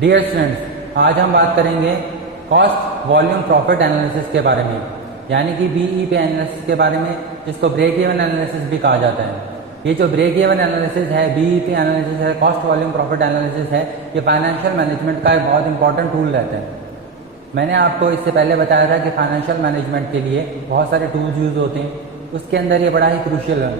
Dear students, आज हम बात करेंगे कॉस्ट वॉल्यूम प्रॉफिट एनालिसिस के बारे में, यानी कि बीईपी एनालिसिस के बारे में, जिसको ब्रेक इवन एनालिसिस भी कहा जाता है। ये जो ब्रेक इवन एनालिसिस है, बीईपी एनालिसिस है, कॉस्ट वॉल्यूम प्रॉफिट एनालिसिस है, ये फाइनेंशियल मैनेजमेंट का एक बहुत इंपॉर्टेंट टूल रहता है। मैंने आपको इससे पहले बताया था कि फाइनेंशियल मैनेजमेंट के लिए बहुत सारे टूल्स यूज होते हैं, उसके अंदर ये बड़ा ही क्रूशियल है।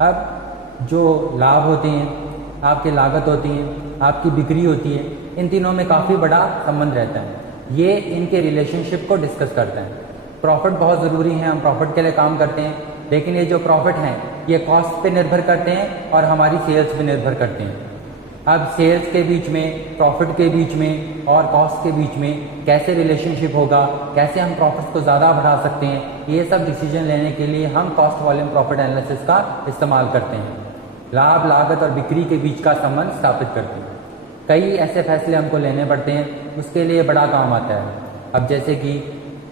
अब जो लाभ होते हैं, आपकी लागत होती है, आपकी बिक्री होती है, इन तीनों में काफ़ी बड़ा संबंध रहता है। ये इनके रिलेशनशिप को डिस्कस करता है। प्रॉफिट बहुत ज़रूरी है, हम प्रॉफिट के लिए काम करते हैं, लेकिन ये जो प्रॉफिट हैं ये कॉस्ट पे निर्भर करते हैं और हमारी सेल्स पे निर्भर करते हैं। अब सेल्स के बीच में, प्रॉफिट के बीच में और कॉस्ट के बीच में कैसे रिलेशनशिप होगा, कैसे हम प्रॉफिट को ज़्यादा बढ़ा सकते हैं, ये सब डिसीजन लेने के लिए हम कॉस्ट वॉल्यूम प्रॉफिट एनालिसिस का इस्तेमाल करते हैं। लाभ, लागत और बिक्री के बीच का संबंध स्थापित करते हैं। कई ऐसे फैसले हमको लेने पड़ते हैं, उसके लिए बड़ा काम आता है। अब जैसे कि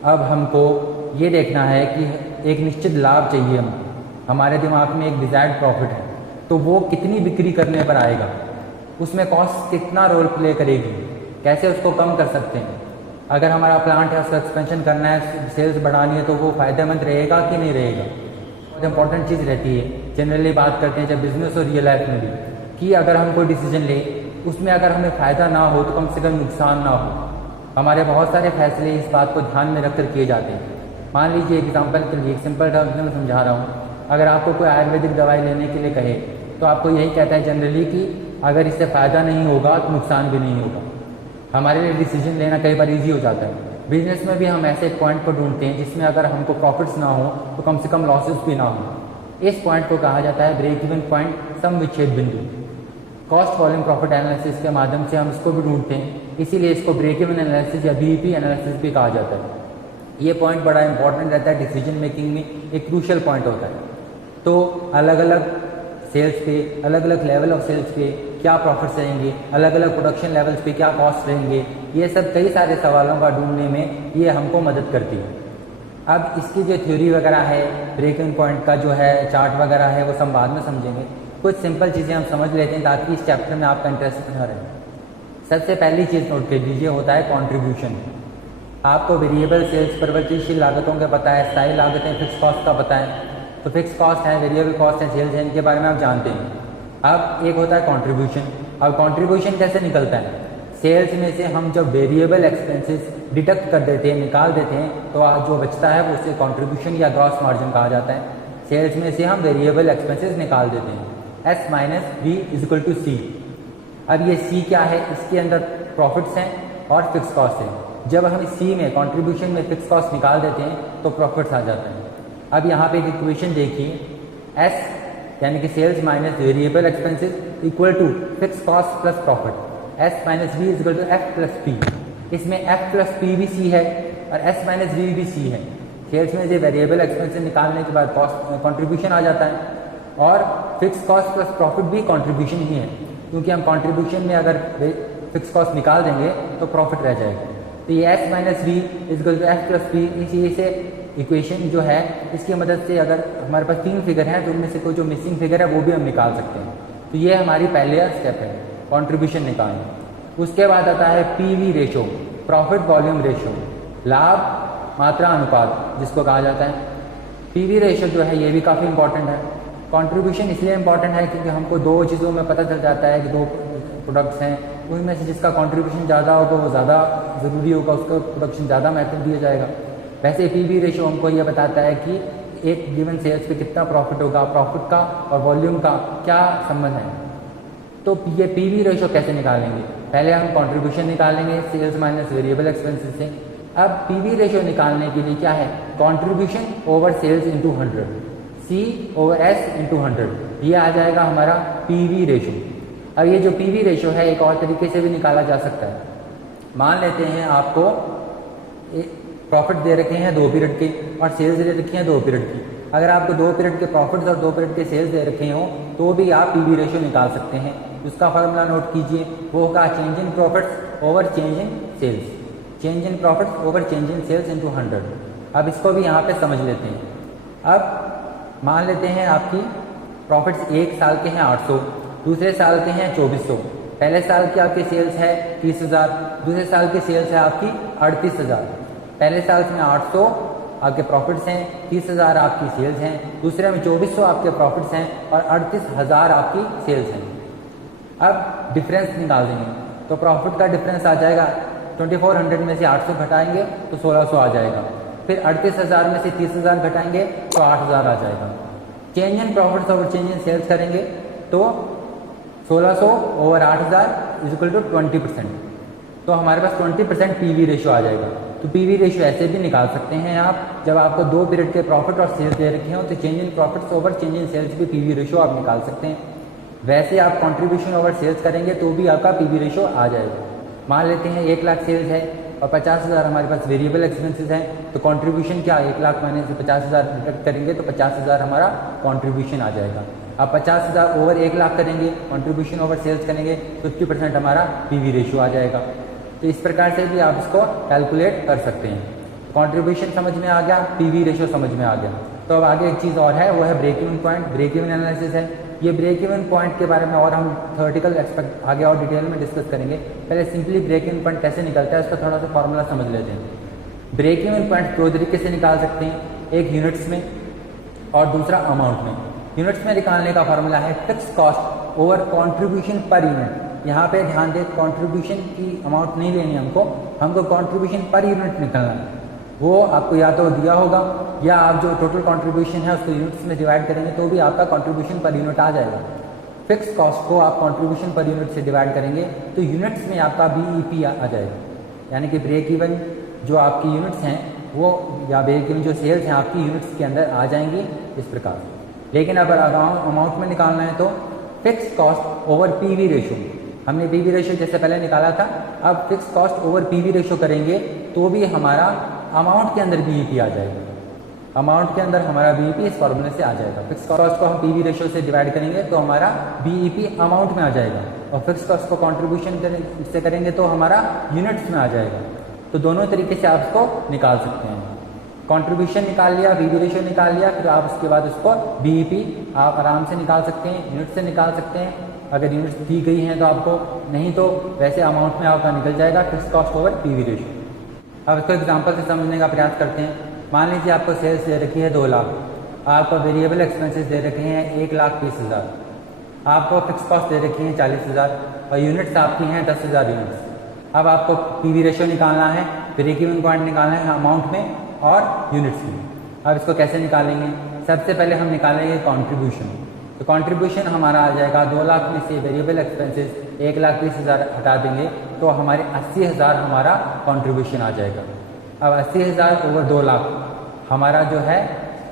अब हमको ये देखना है कि एक निश्चित लाभ चाहिए, हमारे दिमाग में एक डिजायर्ड प्रॉफिट है, तो वो कितनी बिक्री करने पर आएगा, उसमें कॉस्ट कितना रोल प्ले करेगी, कैसे उसको कम कर सकते हैं। अगर हमारा प्लांट है, उसका एक्सपेंशन करना है, सेल्स बढ़ानी है, तो वो फायदेमंद रहेगा कि नहीं रहेगा। बहुत इंपॉर्टेंट चीज़ रहती है, जनरली बात करते हैं जब बिजनेस और रियल लाइफ में भी, कि अगर हम कोई डिसीजन लें उसमें अगर हमें फ़ायदा ना हो तो कम से कम नुकसान ना हो। हमारे बहुत सारे फैसले इस बात को ध्यान में रखकर किए जाते हैं। मान लीजिए एग्जाम्पल के लिए, एक सिंपल टर्म्स में समझा रहा हूँ, अगर आपको कोई आयुर्वेदिक दवाई लेने के लिए कहे तो आपको यही कहता है जनरली कि अगर इससे फ़ायदा नहीं होगा तो नुकसान भी नहीं होगा। हमारे लिए डिसीजन लेना कई बार ईजी हो जाता है। बिजनेस में भी हम ऐसे एक पॉइंट को ढूंढते हैं जिसमें अगर हमको प्रॉफिट्स ना हो तो कम से कम लॉसेस भी ना हो। इस पॉइंट को कहा जाता है ब्रेक इवन पॉइंट, सम विच्छेद बिंदु। कॉस्ट वॉल्यूम प्रॉफिट एनालिसिस के माध्यम से हम इसको भी ढूंढते हैं, इसीलिए इसको ब्रेक इवन एनालिसिस या बीईपी एनालिसिस भी कहा जाता है। ये पॉइंट बड़ा इंपॉर्टेंट रहता है, डिसीजन मेकिंग में एक क्रूशियल पॉइंट होता है। तो अलग अलग सेल्स पे, अलग अलग लेवल ऑफ सेल्स पे क्या प्रॉफिट्स रहेंगे, अलग अलग प्रोडक्शन लेवल्स पे क्या कॉस्ट रहेंगे, ये सब कई सारे सवालों का ढूंढने में ये हमको मदद करती है। अब इसकी जो थ्योरी वगैरह है, ब्रेक इवन पॉइंट का जो है चार्ट वगैरह है, वो सब बाद में समझेंगे। कुछ सिंपल चीज़ें हम समझ लेते हैं ताकि इस चैप्टर में आपका इंटरेस्ट बना रहे। सबसे पहली चीज़ नोट कर लीजिए, होता है कॉन्ट्रीब्यूशन। आपको वेरिएबल सेल्स, परिवर्तनशील लागतों का पता है, स्थायी लागतें, फिक्स कॉस्ट का पता है। तो फिक्स कॉस्ट है, वेरिएबल कॉस्ट है, सेल्स है, इनके बारे में आप जानते हैं। अब एक होता है कॉन्ट्रीब्यूशन। अब कॉन्ट्रीब्यूशन कैसे निकलता है? सेल्स में से हम जब वेरिएबल एक्सपेंसेस डिडक्ट कर देते हैं, निकाल देते हैं, तो जो बचता है वो उसे कॉन्ट्रीब्यूशन या ग्रॉस मार्जिन कहा जाता है। सेल्स में से हम वेरिएबल एक्सपेंसेस निकाल देते हैं। S minus V equal to C। अब ये C क्या है? इसके अंदर प्रॉफिट्स हैं और फिक्स कॉस्ट है। जब हम इस C में, कॉन्ट्रीब्यूशन में फिक्स कॉस्ट निकाल देते हैं तो प्रॉफिट्स आ जाता है। अब यहाँ पे एक इक्वेशन देखिए, S यानी कि sales minus variable expenses equal to fix cost plus profit. S minus V equal to F plus P। इसमें F प्लस P भी C है और S माइनस V भी C है। सेल्स में से वेरिएबल एक्सपेंसेस निकालने के बाद कॉस्ट कॉन्ट्रीब्यूशन आ जाता है और फिक्स कॉस्ट प्लस प्रॉफिट भी कंट्रीब्यूशन ही है, क्योंकि हम कंट्रीब्यूशन में अगर फिक्स कॉस्ट निकाल देंगे तो प्रॉफिट रह जाएगा। तो ये S minus V equal to F plus P, इसी से इक्वेशन जो है इसकी मदद से अगर हमारे पास 3 फिगर हैं तो उनमें से कोई जो मिसिंग फिगर है वो भी हम निकाल सकते हैं। तो ये हमारी पहले स्टेप है, कॉन्ट्रीब्यूशन निकालना। उसके बाद आता है PV ratio, profit volume ratio, लाभ मात्रा अनुपात जिसको कहा जाता है। PV रेशो जो है ये भी काफ़ी इंपॉर्टेंट है। कंट्रीब्यूशन इसलिए इंपॉर्टेंट है क्योंकि हमको 2 चीज़ों में पता चल जाता है कि 2 प्रोडक्ट्स हैं, उनमें से जिसका कंट्रीब्यूशन ज़्यादा होगा वो ज़्यादा ज़रूरी होगा, उसका प्रोडक्शन ज़्यादा महत्व दिया जाएगा। वैसे PV रेशो हमको ये बताता है कि एक गिवन सेल्स पे कितना प्रॉफिट होगा, प्रॉफिट का और वॉल्यूम का क्या संबंध है। तो ये PV रेशो कैसे निकालेंगे? पहले हम कंट्रीब्यूशन निकालेंगे सेल्स माइनस वेरिएबल एक्सपेंसेस से। अब PV रेशो निकालने के लिए क्या है? Contribution over sales into 100, C over S into 100, ये आ जाएगा हमारा PV रेशो। अब ये जो PV रेशो है एक और तरीके से भी निकाला जा सकता है। मान लेते हैं आपको प्रॉफिट दे रखे हैं 2 पीरियड के और सेल्स दे रखी हैं 2 पीरियड की। अगर आपको 2 पीरियड के प्रॉफिट्स और 2 पीरियड के सेल्स दे रखे हो तो भी आप PV रेशो निकाल सकते हैं। उसका फॉर्मूला नोट कीजिए, वो होगा change in profits over change in sales, change in profits over change in sales into 100। अब इसको भी यहाँ पे समझ लेते हैं। अब मान लेते हैं आपकी प्रॉफिट्स एक साल के हैं 800, दूसरे साल के हैं 2400, पहले साल की आपकी सेल्स है 30,000, दूसरे साल की सेल्स है आपकी 38,000। पहले साल में 800 आपके प्रॉफिट्स हैं, 30,000 आपकी सेल्स हैं, दूसरे में 2400 आपके प्रॉफिट्स हैं और 38,000 आपकी सेल्स हैं। अब डिफरेंस निकाल देंगे तो प्रॉफिट का डिफरेंस आ जाएगा 2400 में से 800 घटाएंगे तो 1600 आ जाएगा। फिर 38,000 में से 30,000 घटाएंगे तो 8,000 आ जाएगा। Change in profits over change in sales करेंगे तो 1600 ओवर 8,000 इज इक्वल टू 20%। तो हमारे पास 20% पीवी रेशियो आ जाएगा। तो पीवी रेशियो ऐसे भी निकाल सकते हैं आप, जब आपको 2 पीरियड के प्रॉफिट और सेल्स दे रखे हो तो change in profits over change in sales भी पीवी रेशियो आप निकाल सकते हैं। वैसे आप कंट्रीब्यूशन ओवर सेल्स करेंगे तो भी आपका पीवी रेशियो आ जाएगा। मान लेते हैं 1 लाख सेल्स है और 50,000 हमारे पास वेरिएबल एक्सपेंसेस हैं, तो कंट्रीब्यूशन क्या 1 लाख महीने से 50,000 डिडक्ट करेंगे तो 50,000 हमारा कंट्रीब्यूशन आ जाएगा। आप 50,000 ओवर 1 लाख करेंगे, कंट्रीब्यूशन ओवर सेल्स करेंगे, 50% हमारा पीवी रेशियो आ जाएगा। तो इस प्रकार से भी आप इसको कैलकुलेट कर सकते हैं। कंट्रीब्यूशन समझ में आ गया, पीवी रेशियो समझ में आ गया। तो अब आगे एक चीज़ और है, वो है break even point. Break even analysis है। ये ब्रेक इवन पॉइंट के बारे में और हम थ्योरेटिकल एक्सपेक्ट आगे और डिटेल में डिस्कस करेंगे। पहले सिंपली ब्रेक इवन पॉइंट कैसे निकलता है उसका थोड़ा सा फॉर्मूला समझ लेते हैं। ब्रेक इवन पॉइंट 2 तरीके से निकाल सकते हैं, एक यूनिट्स में और दूसरा अमाउंट में। यूनिट्स में निकालने का फॉर्मूला है fix cost over contribution per unit. यहाँ पे ध्यान दें, कॉन्ट्रीब्यूशन की अमाउंट नहीं लेनी हमको कॉन्ट्रीब्यूशन पर यूनिट निकालना है। वो आपको या तो दिया होगा या आप जो टोटल कंट्रीब्यूशन है उसको यूनिट्स में डिवाइड करेंगे तो भी आपका कंट्रीब्यूशन पर यूनिट आ जाएगा। फिक्स कॉस्ट को आप कंट्रीब्यूशन पर यूनिट से डिवाइड करेंगे तो यूनिट्स में आपका बीईपी आ जाएगा, यानी कि ब्रेक इवन जो आपकी यूनिट्स हैं वो या ब्रेक इवन जो सेल्स हैं आपकी यूनिट्स के अंदर आ जाएंगी इस प्रकार। लेकिन अगर अमाउंट में निकालना है तो fix cost over PV ratio. हमने पीवी रेशियो जैसे पहले निकाला था, अब fix cost over PV ratio करेंगे तो भी हमारा अमाउंट के अंदर बीईपी आ जाएगा। अमाउंट के अंदर हमारा बीईपी इस फॉर्मूले से आ जाएगा। फिक्स कॉस्ट को हम पीवी रेशियो से डिवाइड करेंगे तो हमारा बीईपी अमाउंट में आ जाएगा और फिक्स कॉस्ट को कंट्रीब्यूशन से करेंगे तो हमारा यूनिट्स में आ जाएगा। तो दोनों तरीके से आप इसको निकाल सकते हैं। कंट्रीब्यूशन निकाल लिया, पीवी रेशियो निकाल लिया, फिर आप उसके बाद उसको बीईपी आप आराम से निकाल सकते हैं, यूनिट से निकाल सकते हैं अगर यूनिट्स दी गई हैं तो आपको, नहीं तो वैसे अमाउंट में आपका निकल जाएगा fix cost over PV ratio. अब इसको एग्जांपल से समझने का प्रयास करते हैं। मान लीजिए आपको सेल्स दे रखी है 2 लाख, आपको वेरिएबल एक्सपेंसेस दे रखे हैं 1,20,000, आपको फिक्स कॉस्ट दे रखी है 40,000 और यूनिट्स आपकी हैं 10,000 यूनिट्स। अब आपको पीवी रेशियो निकालना है, ब्रेक इवन पॉइंट निकालना है अमाउंट में और यूनिट्स में। अब इसको कैसे निकालेंगे? सबसे पहले हम निकालेंगे कॉन्ट्रीब्यूशन। तो कॉन्ट्रीब्यूशन हमारा आ जाएगा 2 लाख में से वेरिएबल एक्सपेंसेस 1,20,000 हटा देंगे तो हमारे 80,000 हमारा कॉन्ट्रीब्यूशन आ जाएगा। अब 80,000 ओवर 2 लाख हमारा जो है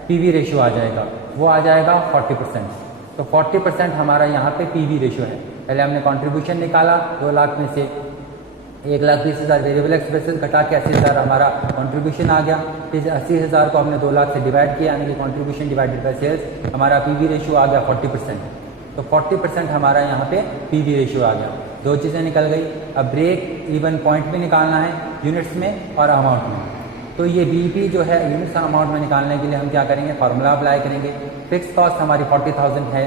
पीवी रेशियो आ जाएगा, वो आ जाएगा 40%। तो 40% हमारा यहाँ पे पीवी रेशियो है। पहले हमने कॉन्ट्रीब्यूशन निकाला 2 लाख में से 1,20,000 वेरिएबल एक्सपेंसेस घटा के 80,000 हमारा कंट्रीब्यूशन आ गया। फिर 80,000 को हमने 2 लाख से डिवाइड किया, यानी कि कंट्रीब्यूशन डिवाइडेड बाय सेल्स, हमारा पीवी रेशियो आ गया 40%। तो 40% हमारा यहाँ पे पीवी रेशियो आ गया। 2 चीज़ें निकल गई। अब ब्रेक इवन पॉइंट में निकालना है यूनिट्स में और अमाउंट में। तो ये बीईपी जो है यूनिट्स और अमाउंट में निकालने के लिए हम क्या करेंगे? फार्मूला अप्लाई करेंगे। फिक्स कॉस्ट हमारी 40,000 है।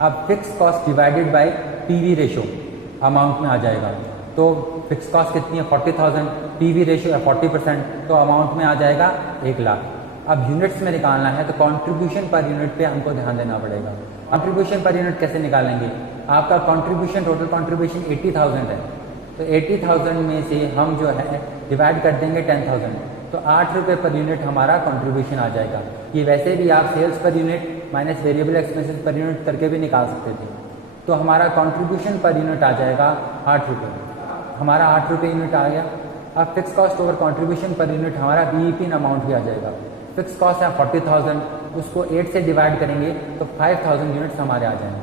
अब fix cost divided by PV ratio amount में आ जाएगा। तो फिक्स कॉस्ट कितनी है? 40,000, पीवी रेशियो है 40%, तो अमाउंट में आ जाएगा 1 लाख। अब यूनिट्स में निकालना है तो कंट्रीब्यूशन पर यूनिट पे हमको ध्यान देना पड़ेगा। कंट्रीब्यूशन पर यूनिट कैसे निकालेंगे? आपका कंट्रीब्यूशन टोटल कंट्रीब्यूशन 80,000 है, तो 80,000 में से हम जो है डिवाइड कर देंगे 10,000, तो 8 रुपये पर यूनिट हमारा कंट्रीब्यूशन आ जाएगा। ये वैसे भी आप sales per unit minus variable expenses per unit करके भी निकाल सकते थे। तो हमारा कंट्रीब्यूशन पर यूनिट आ जाएगा 8 रुपये, हमारा 8 रुपये यूनिट आ गया। अब fix cost over contribution per unit हमारा बीईपी अमाउंट भी आ जाएगा। फिक्स कॉस्ट है 40,000, उसको 8 से डिवाइड करेंगे तो 5,000 यूनिट्स हमारे आ जाएंगे।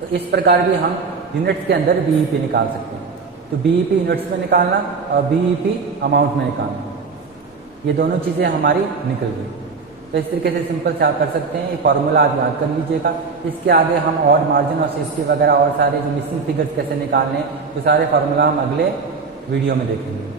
तो इस प्रकार भी हम यूनिट्स के अंदर बीईपी निकाल सकते हैं। तो बीईपी यूनिट्स में निकालना और बीईपी अमाउंट में निकालना, ये दोनों चीज़ें हमारी निकल गई। तो इस तरीके से सिंपल से आप कर सकते हैं। ये फॉर्मूला आप याद कर लीजिएगा। इसके आगे हम और मार्जिन और सेफ्टी वगैरह और सारे जो मिसिंग फिगर्स कैसे निकालने, तो सारे फार्मूला हम अगले वीडियो में देखेंगे।